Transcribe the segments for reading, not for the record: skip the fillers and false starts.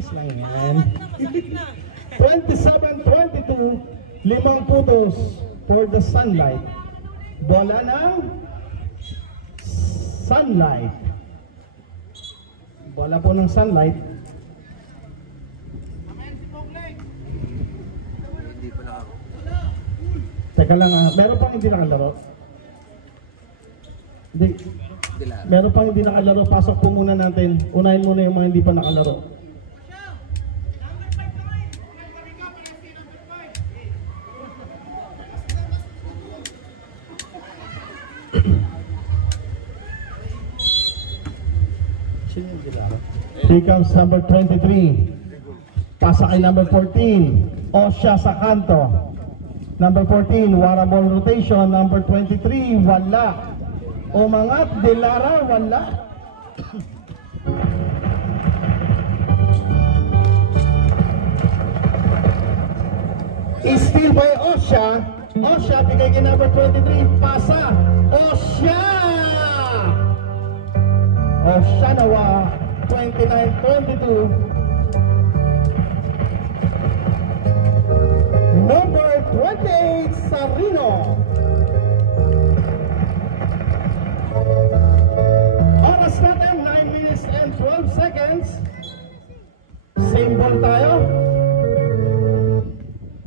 Nice lang yan. 27-22, 5 putos for the Sunlight. Bola ng Sunlight. Bola po ng Sunlight. Teka lang meron pang hindi nakalaro? Hindi. Meron pang hindi nakalaro. Pasok po muna natin. Unahin muna yung mga hindi pa nakalaro. Here comes number 23. Pasa kay number 14. Osha sa kanto. Number 14, Wara ball rotation. Number 23, wala. Umangat, Delara, wala. Steal by Osha. Osha, bigay kay number 23. Pasa. Osha! Osha nawa. 29-22. Number 28, Sarino. Oras natin, 9 minutes and 12 seconds. Same ball tayo.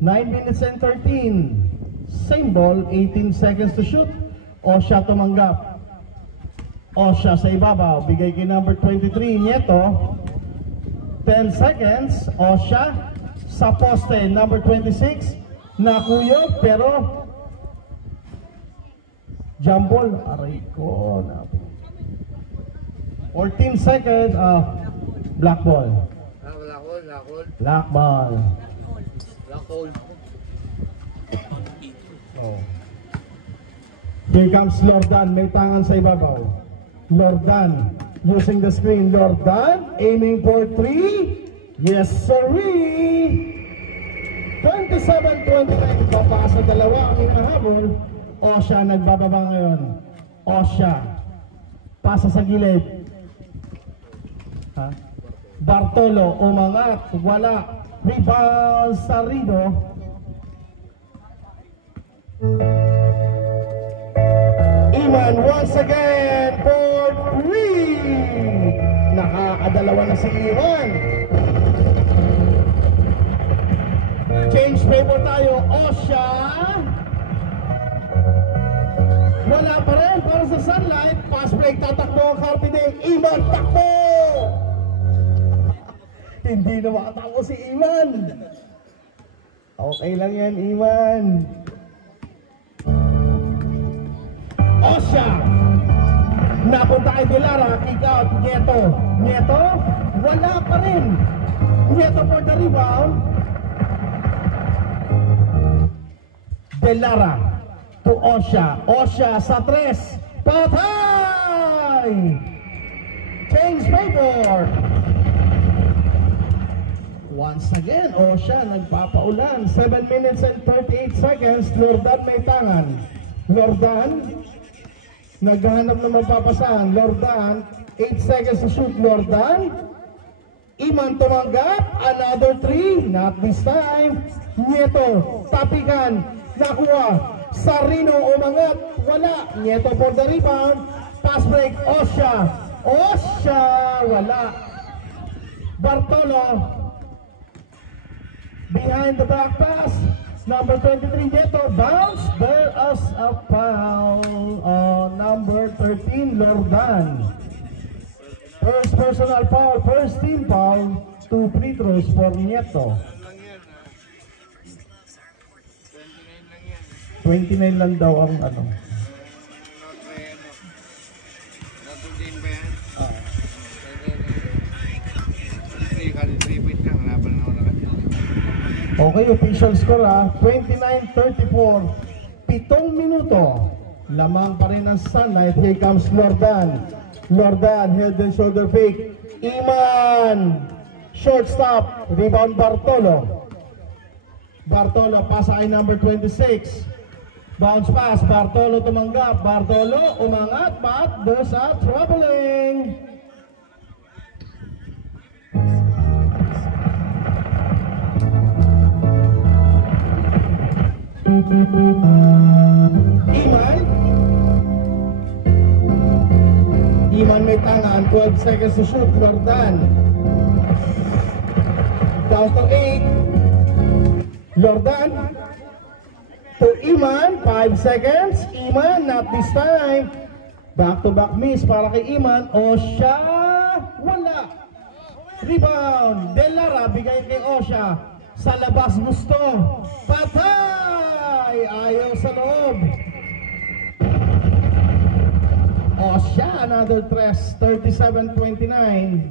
9 minutes and 13. Same ball, 18 seconds to shoot. Osha tumanggap. Osha sa ibabaw, bigay kay number 23, Nieto. 10 seconds, Osha sa poste, number 26, nakuyog pero jump ball, aray ko. 14 seconds, black ball. Black ball. Oh. Here comes Lordan, may tangan sa ibabaw. Lordan using the screen. Lordan aiming for 3. Yes sirree. 27-29. Papasa dalawa ang hinahabol. Osha nagbababa ngayon. Osha pasa sa gilid. Bartolo umangat. Wala. Rebound Sarino. Iman once again for 3. Nakakadalawa na si Iman. Change favor tayo. Osha. Wala pa rin para sa Sunlight. Pass break, tatakbo ang Carpiding. Iman, takbo! Hindi na makatakbo si Iman. Okay lang yan, Iman. Osha. Napunta kay Delara. Kick out. Nieto. Nieto. Wala pa rin. Nieto for the rebound. Delara to Osha. Osha sa 3. Patay! Change favor. Once again, Osha nagpapaulan. 7 minutes and 38 seconds. Lordan may tangan. Lordan naghahanap na mapapasahan. Lordan, 8 seconds to shoot. Lordan. Iman tumanggap. Another 3. Not this time. Nieto. Tapikan. Nakuha. Sarino umangat. Wala. Nieto for the rebound. Pass break. Osha. Osha. Wala. Bartolo. Behind the back pass. Number 23, Nieto, bounce. There is a foul on number 13, Lordan. First personal foul, first team foul. 2 free throws for Nieto. 29 lang daw ang ano. Okay, official score 29-34. 7 minuto. Lamang pa rin ang Sunlight. Here comes Lordan. Lordan, head and shoulder fake. Iman. Shortstop. Rebound Bartolo. Bartolo, pasa kay number 26. Bounce pass. Bartolo tumanggap. Bartolo umangat. But there's a troubling. Iman. Iman may tangan. 12 seconds to shoot. Lordan. Down to 8. Lordan. To Iman. 5 seconds. Iman, not this time. Back-to-back miss para kay Iman. Osha. Wala. Rebound. Delara. Bigay kay Osha. Sa labas gusto. Patay. Ayaw sa loob. Osha. Another tres. 37-29.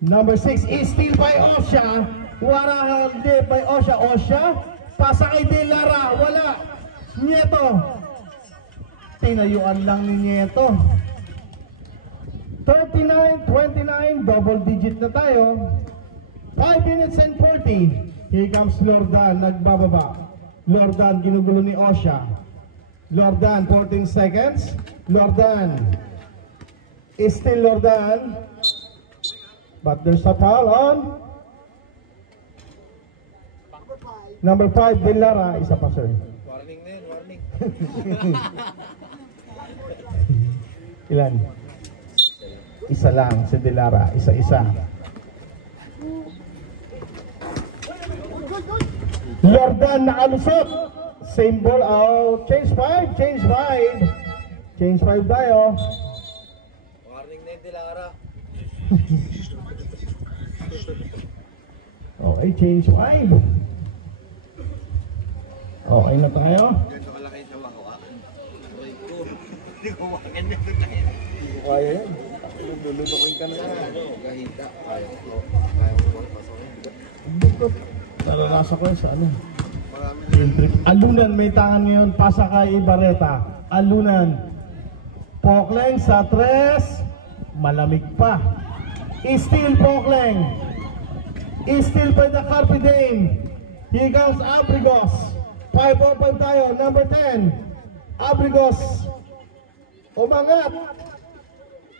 Number 6 is still by Osha. Wala by Osha. Osha. Pasa kay Delara. Wala. Nieto. Tinayuan lang ni Nieto. 39-29, double digit na tayo. 5 minutes and 40. Here comes Lordan, nagbababa. Lordan, ginugulo ni Osha. Lordan, 14 seconds. Lordan. Is still Lordan. But there's a foul on number 5, Delara. Isa pa, sir. Warning na yun, warning. Ilan? Isa lang si Delara, isa-isa. Lordan nakalusot. Same ball out. Change 5, change 5. Change 5 tayo. Warning na yun, Delara. Okay, change 5. Okay na tayo. Ganito kalaki siya makawakan. Hindi ko wakan nito tayo. Kaya yan. Lululokin ka na yan. Kahita. Kaya ko pasokin. Bukot. Nararasa ko yun sa ano. Marami na. Alunan may tangan ngayon. Pasa kay Ibarreta. Alunan. Pokleng sa 3. Malamig pa. Still Pokleng. Still by the Carpe Diem. Here comes Abrigos. 5-4-5 tayo. Number 10. Abrigos. Umangat.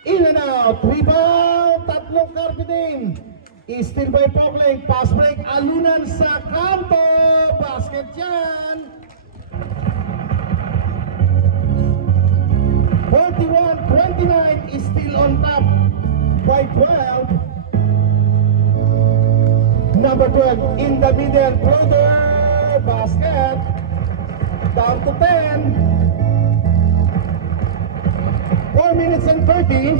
In and out. Rebound. Tatlong Carpe Diem. Still by Pokleng. Pass break. Alunan sa kanto. Basket yan. 41-29 is still on top by 12. Number 12 in the middle. Floater. Basket. Down to 10. 4 minutes and 30.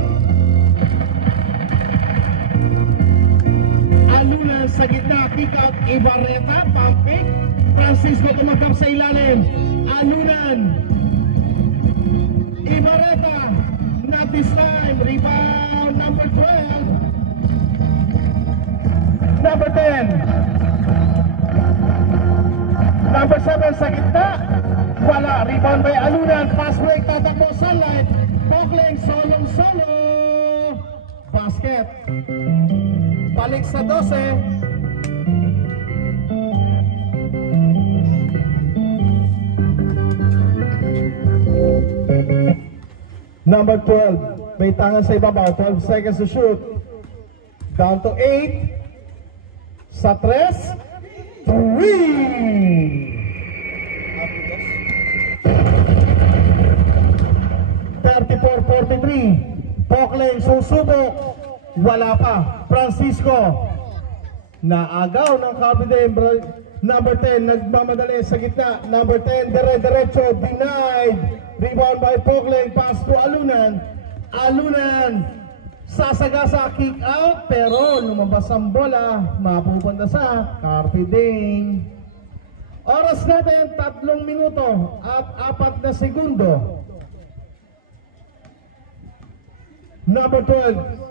Alunan sa gitna, pick out Ibarreta, pumping. Francisco tumakap sa ilalim. Alunan. Ibarreta, not this time. Rebound, number 12. Number 10. Number 7 sa gitna. Wala, rebound by Alunan. Pass break, tatakbo sunlight. Pokleng, solong-solo. Basket. Balik sa 12. Number 12. May tangan sa ibabaw. 12 seconds to shoot. Down to 8. Sa 3. 3. 34-43. Pokleng susubok. Wala pa. Francisco. Naagaw ng Carpe Diem. Number 10. Nagmamadali sa gitna. Number 10. Dire-diretso. Denied. Rebound by Pokleng. Pass to Alunan. Alunan. Sasagasa kick out. Pero lumabas ang bola. Mapupunta sa Carpe Diem. Oras natin 3 minuto at 4 na segundo. Number 12,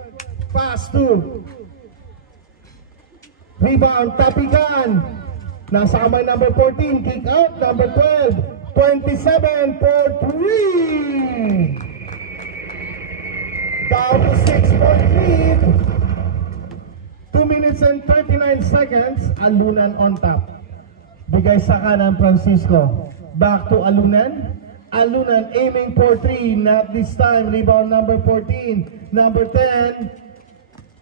pass to. Rebound, tapikan. Nasa kamay number 14, kick out. Number 12, 27 for 3. Down to 6-point lead. 2 minutes and 39 seconds. Alunan on top. Bigay sa kanan, Francisco. Back to Alunan. Alunan aiming for 3, not this time. Rebound number 14. Number 10,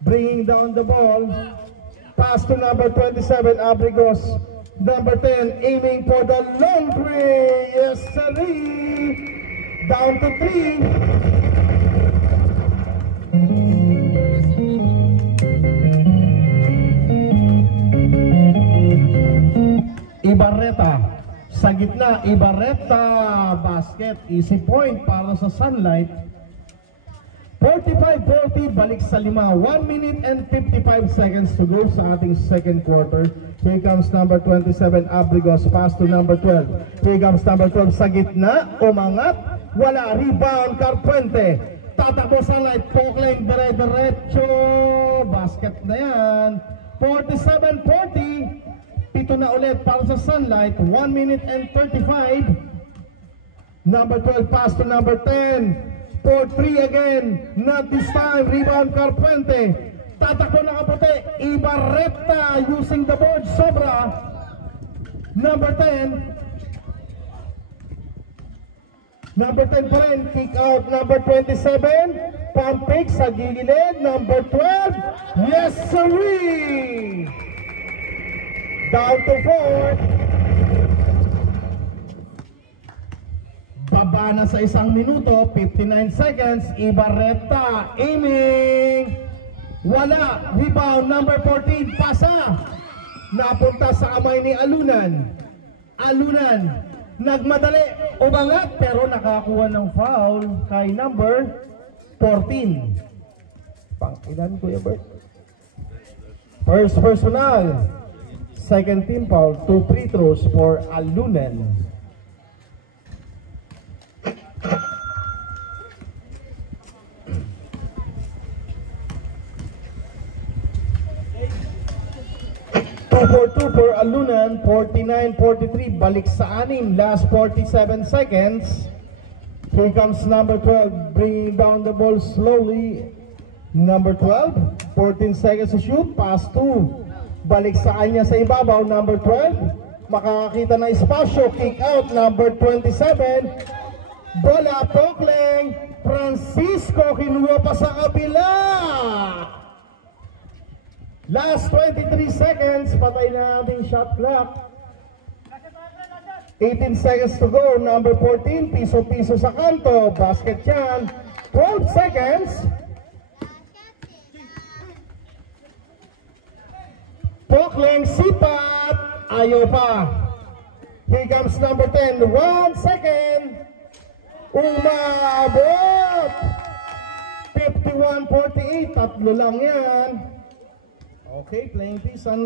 bringing down the ball. Pass to number 27, Abrigos. Number 10, aiming for the long three. Yes, sir. Down to 3. Ibarreta. Sa gitna, Ibarreta. Basket. Easy point para sa Sunlight. 45-40, balik sa 5. 1 minute and 55 seconds to go sa ating second quarter. Here comes number 27, Abrigos. Pass to number 12. Here comes number 12 sa gitna. Umangat. Wala. Rebound, Carpuente. Tatakbo sa light. Pokling, dire-diretso. Basket na yan. 47-40. Pito na ulit para sa Sunlight. 1 minute and 35. Number 12, pass to number 10. For 3 again, not this time. Rebound, Carpuente. Tatakbo na kaputi. Ibarreta using the board. Sobra. Number 10. Number 10 pa rin. Kick out. Number 27. Pump pick sa gilid. Number 12. Yes, sirree. Down to 4. Baba na sa 1 minuto, 59 seconds, Ibarreta, aiming, wala, rebound, number 14, pasa, napunta sa kamay ni Alunan, nagmadali, umangat, pero nakakuha ng foul kay number 14. Pang-ilan, Kuya Bert? First personal, second team foul, 2 free throws for Alunan. For Alunan, 49-43, balik sa 6, last 47 seconds. Here comes number 12, bringing down the ball slowly. Number 12, 14 seconds to shoot, pass 2. Balik sa kanya sa ibabaw, number 12. Makakakita na espasyo, kick out, number 27. Bola, Pokling, Francisco, kinuha pa sa kabila. Last 23 seconds, patay na ating shot clock. 18 seconds to go, number 14, piso-piso sa kanto, basket yan. 12 seconds. Pokling, sipat, ayaw pa. Here comes number 10, 1 second. Umabot! 51-48, tatlo lang yan. Okay, playing piece on